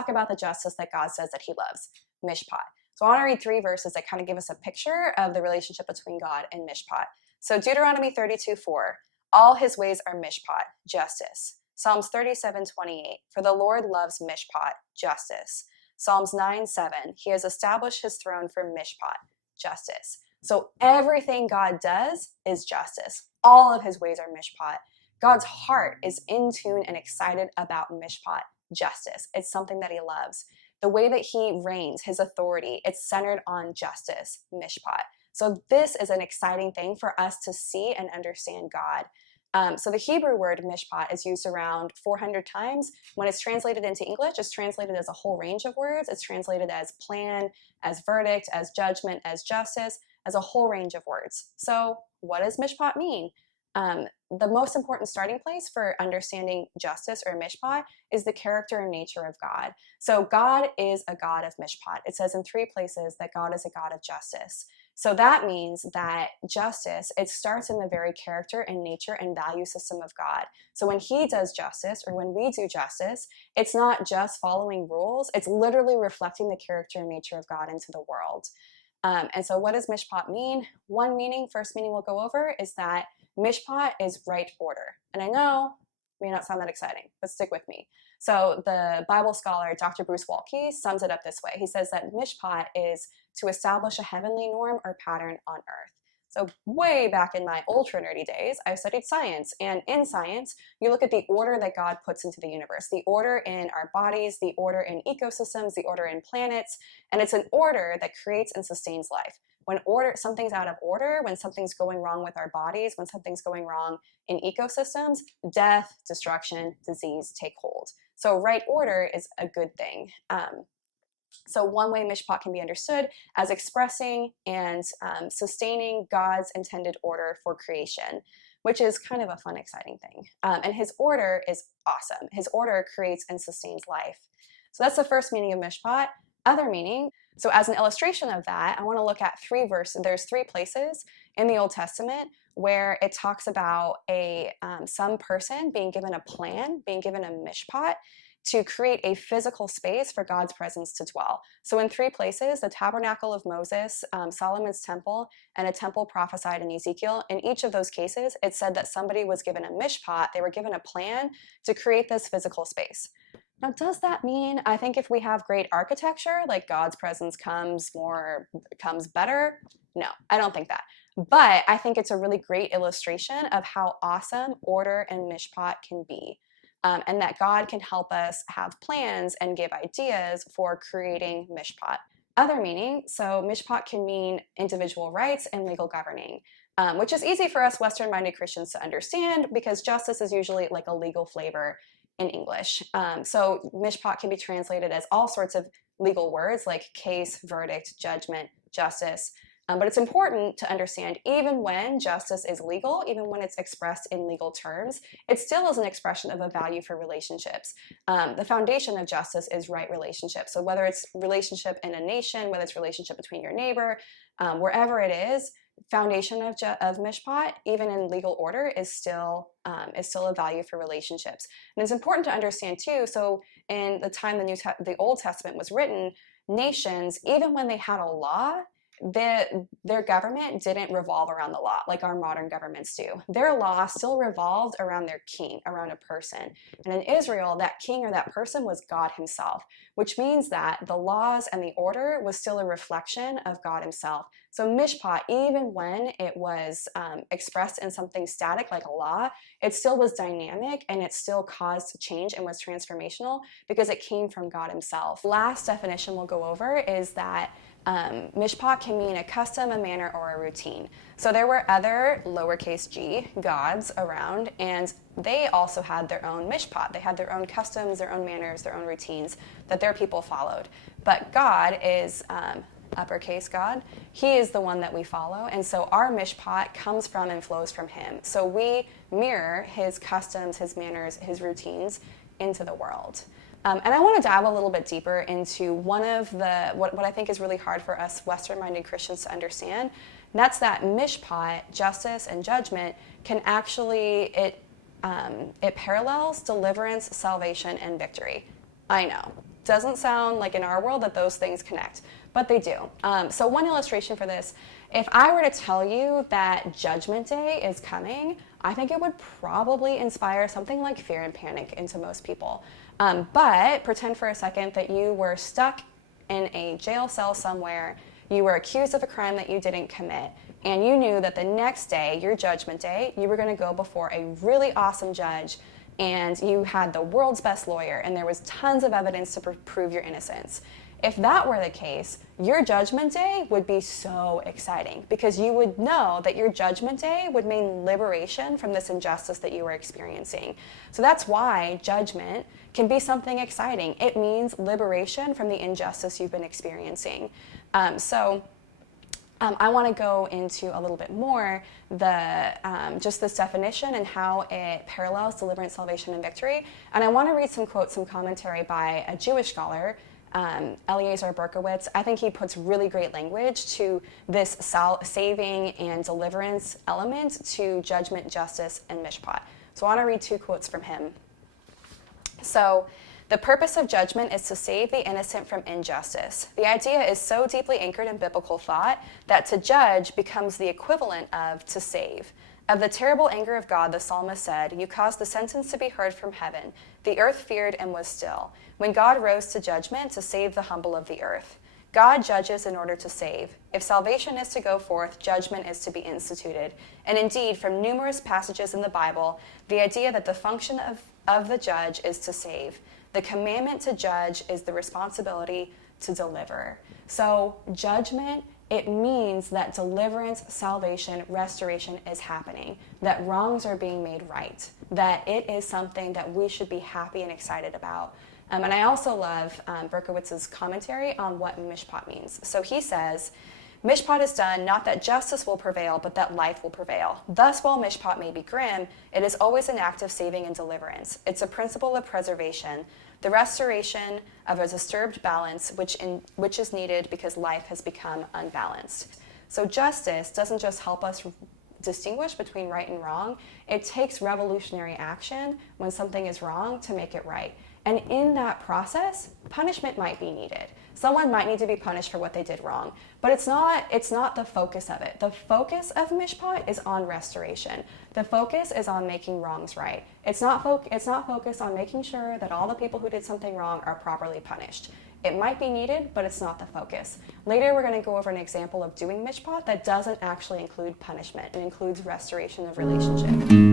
talk about the justice that God says that he loves, mishpat. So I want to read 3 verses that kind of give us a picture of the relationship between God and mishpat. So Deuteronomy 32:4, all his ways are mishpat, justice. Psalms 37:28, for the Lord loves mishpat, justice. Psalms 9:7, he has established his throne for mishpat, justice. So everything God does is justice. All of his ways are mishpat. God's heart is in tune and excited about mishpat, justice. It's something that he loves. The way that he reigns, his authority, it's centered on justice, mishpat. So this is an exciting thing for us to see and understand God. So the Hebrew word mishpat is used around 400 times. When it's translated into English, it's translated as a whole range of words. It's translated as plan, as verdict, as judgment, as justice, as a whole range of words. So what does mishpat mean? The most important starting place for understanding justice or mishpat is the character and nature of God. So God is a God of mishpat. It says in 3 places that God is a God of justice. So that means that justice, it starts in the very character and nature and value system of God. So when he does justice, or when we do justice, it's not just following rules, it's literally reflecting the character and nature of God into the world. And so what does mishpat mean? First meaning we'll go over is that mishpat is right order. And I know it may not sound that exciting, but stick with me. So the Bible scholar, Dr. Bruce Waltke, sums it up this way. He says that mishpat is to establish a heavenly norm or pattern on earth. So way back in my ultra nerdy days, I studied science. And in science, you look at the order that God puts into the universe, the order in our bodies, the order in ecosystems, the order in planets. And it's an order that creates and sustains life. When something's out of order, when something's going wrong with our bodies, when something's going wrong in ecosystems, death, destruction, disease take hold. So right order is a good thing. So one way mishpat can be understood as expressing and sustaining God's intended order for creation, which is kind of a fun, exciting thing. And his order is awesome. His order creates and sustains life. So that's the first meaning of mishpat. Other meaning, so as an illustration of that, I want to look at 3 verses. There's 3 places in the Old Testament where it talks about some person being given a plan, being given a mishpat, to create a physical space for God's presence to dwell. So in 3 places, the tabernacle of Moses, Solomon's temple, and a temple prophesied in Ezekiel, in each of those cases, it said that somebody was given a mishpat, they were given a plan to create this physical space. Now, does that mean, I think if we have great architecture, like God's presence comes better? No, I don't think that. But I think it's a really great illustration of how awesome order and mishpat can be. And that God can help us have plans and give ideas for creating mishpat. Other meaning, so mishpat can mean individual rights and legal governing, which is easy for us Western-minded Christians to understand because justice is usually like a legal flavor in English. So mishpat can be translated as all sorts of legal words like case, verdict, judgment, justice. But it's important to understand even when justice is legal, even when it's expressed in legal terms, it still is an expression of a value for relationships. The foundation of justice is right relationships. So whether it's relationship in a nation, whether it's relationship between your neighbor, wherever it is, foundation of mishpat, even in legal order, is still a value for relationships. And it's important to understand too. So in the time the Old Testament was written, nations, even when they had a law, their government didn't revolve around the law like our modern governments do. Their law still revolved around their king, around a person. And in Israel, that king or that person was God himself, which means that the laws and the order was still a reflection of God himself. So mishpat, even when it was expressed in something static like a law, it still was dynamic and it still caused change and was transformational because it came from God himself. Last definition we'll go over is that mishpat can mean a custom, a manner, or a routine. So there were other lowercase g gods around, and they also had their own mishpat. They had their own customs, their own manners, their own routines that their people followed. But God is uppercase God. He is the one that we follow, and so our mishpat comes from and flows from him. So we mirror his customs, his manners, his routines into the world. And I want to dive a little bit deeper into one of what I think is really hard for us Western-minded Christians to understand. And that's that mishpat, justice and judgment, can actually, it parallels deliverance, salvation, and victory. I know, doesn't sound like in our world that those things connect, but they do. So one illustration for this, if I were to tell you that Judgment Day is coming, I think it would probably inspire something like fear and panic into most people. But pretend for a second that you were stuck in a jail cell somewhere, you were accused of a crime that you didn't commit, and you knew that the next day, your Judgment Day, you were going to go before a really awesome judge, and you had the world's best lawyer, and there was tons of evidence to prove your innocence. If that were the case, your Judgment Day would be so exciting because you would know that your Judgment Day would mean liberation from this injustice that you were experiencing. So that's why judgment can be something exciting. It means liberation from the injustice you've been experiencing. I want to go into a little bit more just this definition and how it parallels deliverance, salvation, and victory. And I want to read some quotes, some commentary by a Jewish scholar, Eliezer Berkowitz. I think he puts really great language to this saving and deliverance element to judgment, justice, and mishpat. So I want to read 2 quotes from him. So, the purpose of judgment is to save the innocent from injustice. The idea is so deeply anchored in biblical thought that to judge becomes the equivalent of to save. Of the terrible anger of God, the psalmist said, "You caused the sentence to be heard from heaven. The earth feared and was still." When God rose to judgment to save the humble of the earth. God judges in order to save. If salvation is to go forth, judgment is to be instituted. And indeed, from numerous passages in the Bible, the idea that the function of the judge is to save. The commandment to judge is the responsibility to deliver. So judgment, it means that deliverance, salvation, restoration is happening, that wrongs are being made right, that it is something that we should be happy and excited about. And I also love Berkowitz's commentary on what mishpat means. So he says, mishpat is done not that justice will prevail, but that life will prevail. Thus, while mishpat may be grim, it is always an act of saving and deliverance. It's a principle of preservation, the restoration of a disturbed balance, which is needed because life has become unbalanced. So justice doesn't just help us distinguish between right and wrong. It takes revolutionary action when something is wrong to make it right. And in that process, punishment might be needed. Someone might need to be punished for what they did wrong, but it's not the focus of it. The focus of mishpat is on restoration. The focus is on making wrongs right. It's not focused on making sure that all the people who did something wrong are properly punished. It might be needed, but it's not the focus. Later, we're going to go over an example of doing mishpat that doesn't actually include punishment. It includes restoration of relationship.